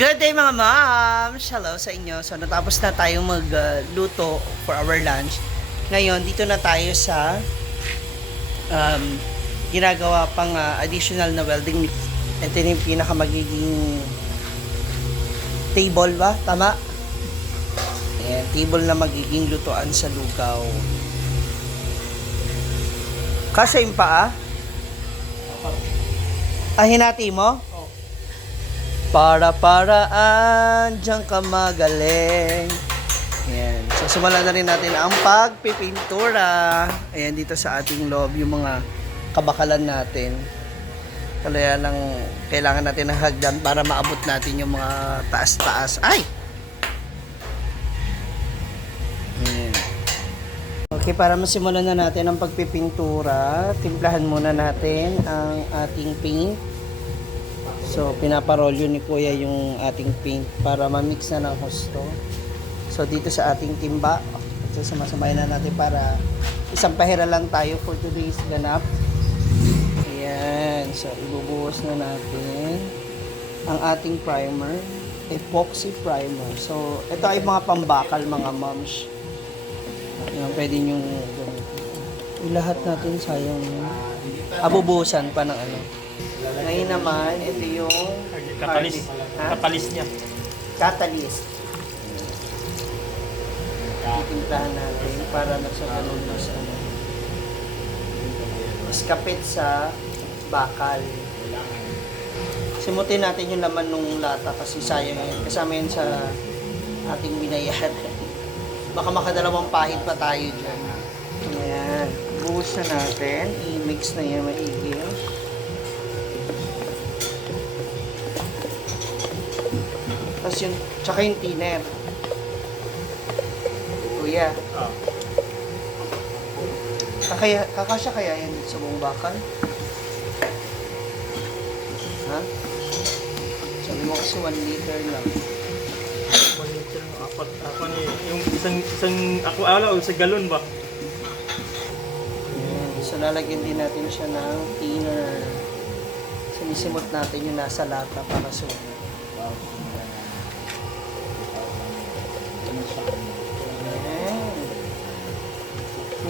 Good day mga moms! Hello sa inyo. So natapos na tayong magluto for our lunch. Ngayon, dito na tayo sa ginagawa pang additional na welding mix. Ito yung pinaka magiging table ba? Tama? Ayan, table na magiging lutuan sa lugaw. Kasya yung paa? Hinati mo? Para-paraan, diyan ka magaling. Ayan. So, simulan na rin natin ang pagpipintura. Ayan, dito sa ating loob, yung mga kabakalan natin. Kaya lang, kailangan natin ng hagdan para maabot natin yung mga taas-taas. Ay! Ayan. Okay, para masimulan na natin ang pagpipintura, timplahan muna natin ang ating paint. So, pinaparolyo ni Kuya yung ating paint para ma-mix na ng husto. So, dito sa ating timba, so, sumasabay na natin para isang pahira lang tayo for today's ganap. Ayan. So, ibubuhos na natin ang ating primer, epoxy primer. So, ito ay mga pambakal mga moms. Ayan, pwede nyo gamitin. Lahat natin sayang abubuhusan pa ng ano. Ngayon naman, ito yung catalyst. Catalyst niya. Catalyst. Titimplahan natin para nagsagalon na sa iskapit sa bakal. Simutin natin yung laman ng lata kasi sayang yun. Kasama yan sa ating binayaran. Baka makadalawang pahit pa tayo dyan. Ayan. Buhos na natin. I-mix na yan maigi. Tapos yung, tsaka yung thinner. Kuya. Kakasya kaya yan sa buong bakal? Ha? Sabi mo kasi 1 liter lang. 1 liter ng apat. Ako ni yung isang ako sa galon ba? Ayan. So lalagyan din natin siya ng thinner. Sinisimot natin yung nasa lata para sumunod. Ayan.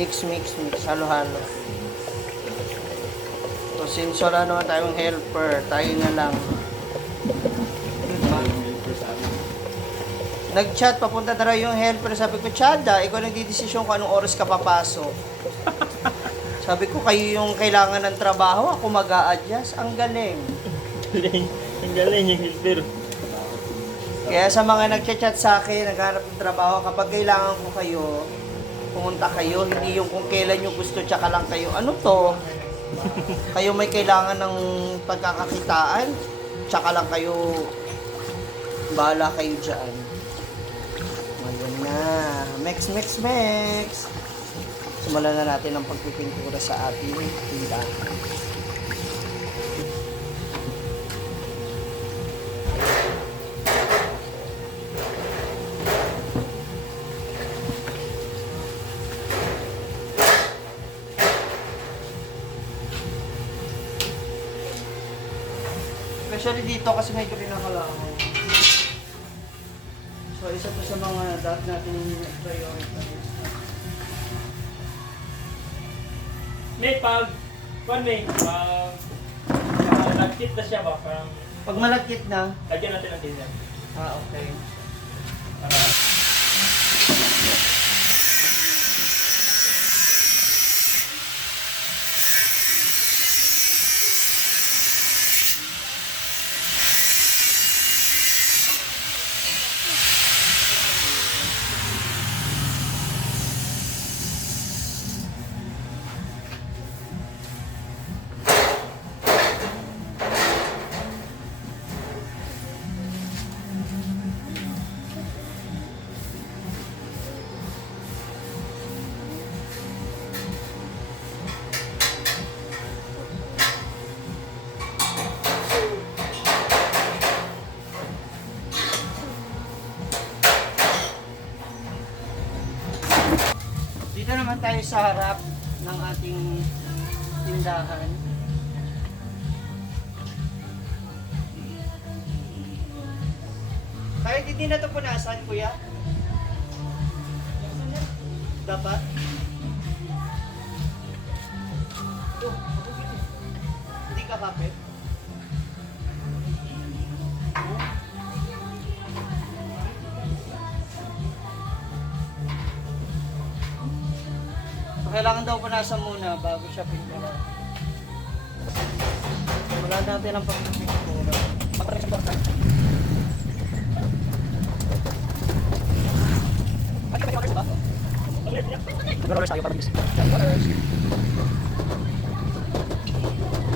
Mix. Halo-halo. So, since wala naman tayong helper, tayo na lang. Nag-chat, papunta na raw yung helper. Sabi ko, Chada, ikaw nagdidesisyon kung anong oras ka papasok. Sabi ko, kayo yung kailangan ng trabaho, ako mag-a-adjust. Ang galing. Ang galing yung helper. Kaya sa mga nag-chat sa akin, naghanap ng trabaho, kapag kailangan ko kayo, pumunta kayo, hindi yung kung kailan nyo gusto, tsaka lang kayo. Ano to? Kayo may kailangan ng pagkakakitaan, tsaka lang kayo, bahala kayo dyan. Ayan na. Mix. Simulan na natin ang pagpipintura sa ating tindahan. Especially dito kasi medyo pinakalangan. So, isa po sa mga dapat natin prioritize. May pag nagkit na siya ba? Parang Pag malagkit na, lagyan natin ng diesel. okay. Para Dito naman tayo sa harap ng ating tindahan. Kahit hindi na ito punasan, kuya? Dapat? Hindi ka kapit? So, kailangan daw punasan muna bago siya pintura. Wala natin ang pagpipintura. Rollers tayo para bis. Rollers.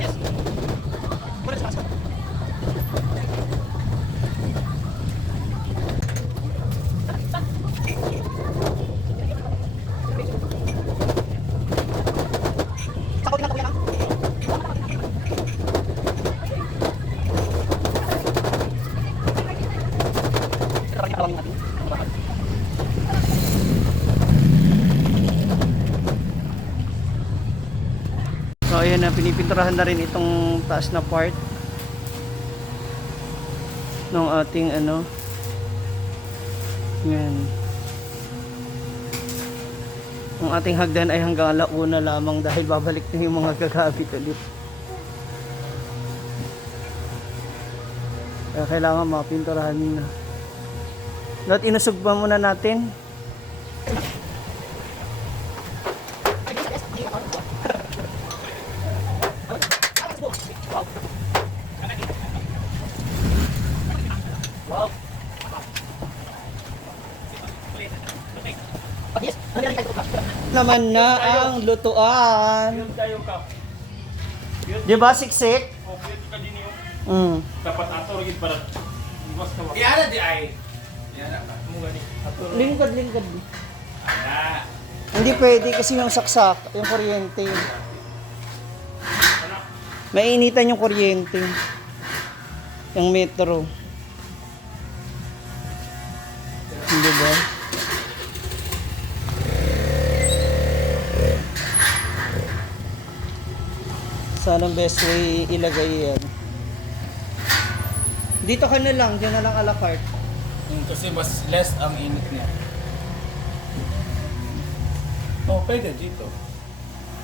Yes. Rollers tayo. Sakot na kuya. So ayan na, pinipinturahan na rin itong taas na part ng ating ano. Yan. Ang ating hagdan ay hanggang alauna lamang dahil babalik na yung mga gagamit ulit. Kaya kailangan mapinturahan na. Lahat inusog pa muna natin. Naman na ang lutuan. Yun tayo ka. Di ba siksik? O, yun ka din yun. Dapat ato rin para iwas ka wak. Iana di ay. Iana ka. Mo gani. Ato rin. Lingkod. Ana. Hindi pwede kasi yung saksak, yung kuryente. Mainitan yung kuryente. Yung metro. Hindi ba? Sana ang best way ilagay yan. Dito ka na lang, dyan na lang a la carte. Kasi mas less ang init niya. Oh, pwede dito.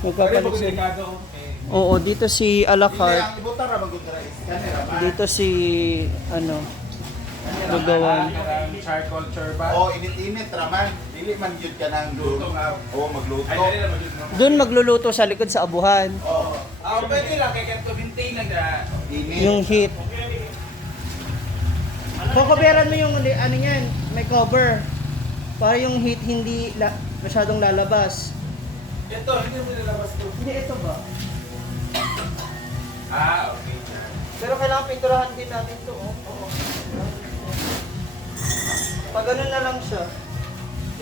Magpapalit sila. Oo, dito si a la carte. Dito si ano, Lugawan. Charcoal churba. Oh, init-init raman. Dili man gyud ka nang luto nga. Oh, magluto. Ay, dali naman yun, no? Doon magluluto sa likod sa abuhan. Oh, Pwede lang. Kaya kanto maintain lang na. init. Yung heat. Kukuberan mo yung ano yan, may cover. Para yung heat hindi masyadong lalabas. Ito, hindi mo nilabas to. Hindi, ito ba? Okay. Pero kailangan pinturahan din natin ito. Oh. Oo. Pag ganun na lang siya.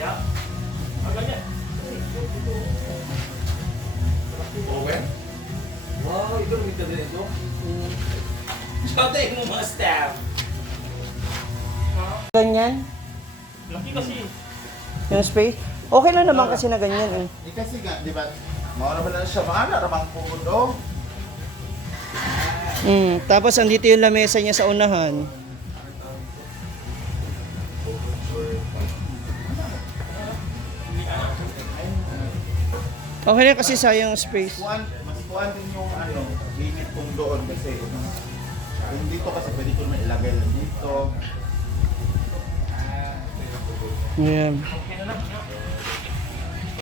Yeah. Ah, ganyan. Owen? Wow, ito rin ka din ito. Mm. Shota mo mga staff. Ganyan. Laki kasi. Yung space. Okay lang naman kasi na ganyan eh. Di kasi nga, di ba? Maura ba na siya maana ramang puno. Tapos andito yung lamesa niya sa unahan. Okay na kasi sayang space. Mas kuan din yung ano, init kung doon kasi yung dito kasi pwede ko naman ilagay lang dito. Yeah.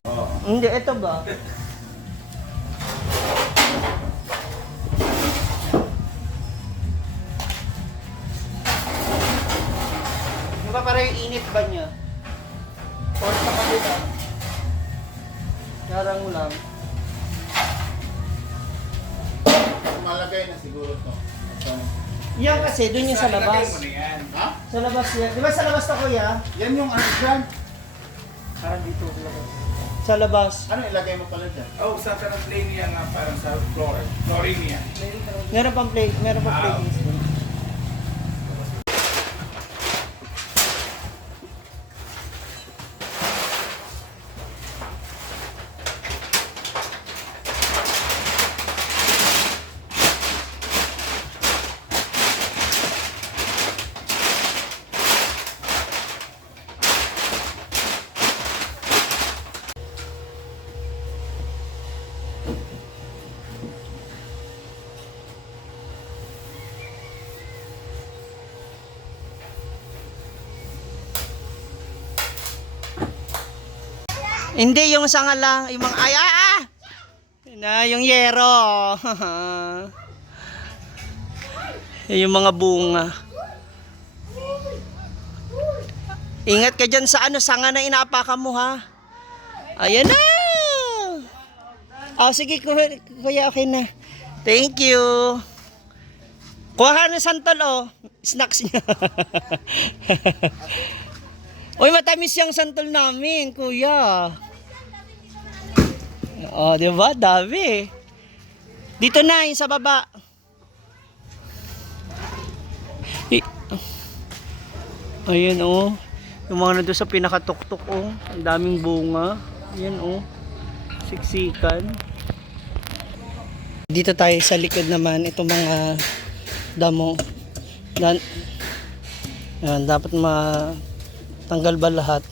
Oh. Hindi, ito ba? Yung ba para yung init ba niya? Or sa kabila? Yarang lang. Malagay na siguro to. So, Yan kasi, dun yung sa labas. Ilagay mo na yan. ha? Sa labas yan. Di ba sa labas to kuya? Yan yung ano dyan. Parang dito sa labas. Sa labas. Ano ilagay mo pala dyan? Oh, sa sarap plane niya nga parang sa floor. Flooring niya. Meron pang play, meron pang playlist dun. Hindi, yung sanga lang. Yung mga, ay, na, yung yero. Yung mga bunga. Ingat ka dyan sa ano, sanga na inaapakan mo ha. Ayan na. Oh, sige kuya, okay na. Thank you. Kuha ka ng santol oh. Snacks niya. Uy, matamis yung santol namin, kuya. Oh, di ba? Dami. Dito na, yung sa baba. Ayan oh. Yung mga nandun sa pinakatuktok oh. Ang daming bunga. Ayan oh. Siksikan. Dito tayo sa likod naman. Itong mga damo. Ayan, dapat matanggal ba lahat?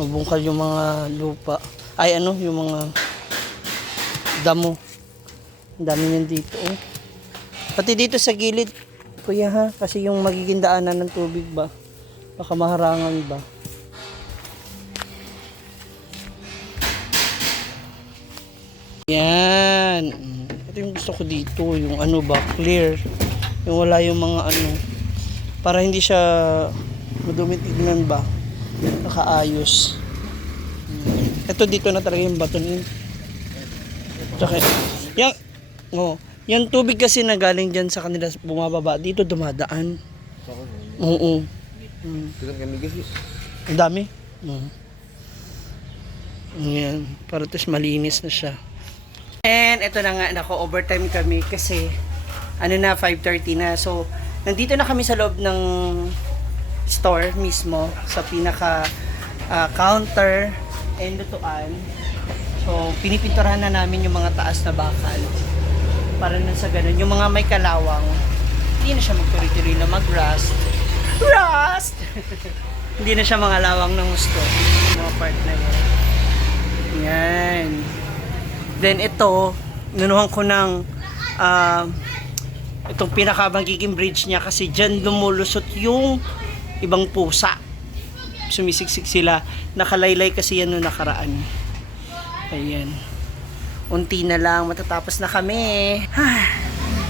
Mabungkal yung mga lupa. Ay ano, yung mga damo. Ang dami niyan dito oh. Pati dito sa gilid. Kuya ha, kasi yung magiging daanan ng tubig ba? Baka maharangan ba? Yan. Ito yung gusto ko dito, yung ano ba, clear. Yung wala yung mga ano. Para hindi siya madumi tignan ba? Nakaayos. Ito dito na talaga yung bato niya. Tsaka, yung tubig kasi na galing dyan sa kanila bumababa, dito dumadaan. Oo. Ang dami. Ayan, para tos malinis na siya. And ito na nga, nako overtime kami kasi ano na, 5:30 na. So, nandito na kami sa loob ng store mismo, sa pinaka counter and lutuan. So, pinipinturahan na namin yung mga taas na bakal. Para na sa ganun, yung mga may kalawang, hindi na siya magtuloy-tuloy na mag-rust. Rust! Hindi na siya mga lawang ng gusto. Mga part na yun. Yan. Then ito, nunuhan ko ng itong pinaka magiging bridge niya kasi dyan lumulusot yung ibang pusa. Sumisiksik sila. Nakalaylay kasi yan nung nakaraan. Ayan. Unti na lang, matatapos na kami.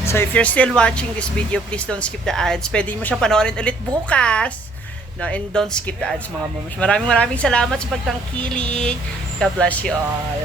So if you're still watching this video, please don't skip the ads. Pwede mo siya panoorin ulit bukas. No, and don't skip the ads mga mamash. Maraming salamat sa pagtangkilik. God bless you all.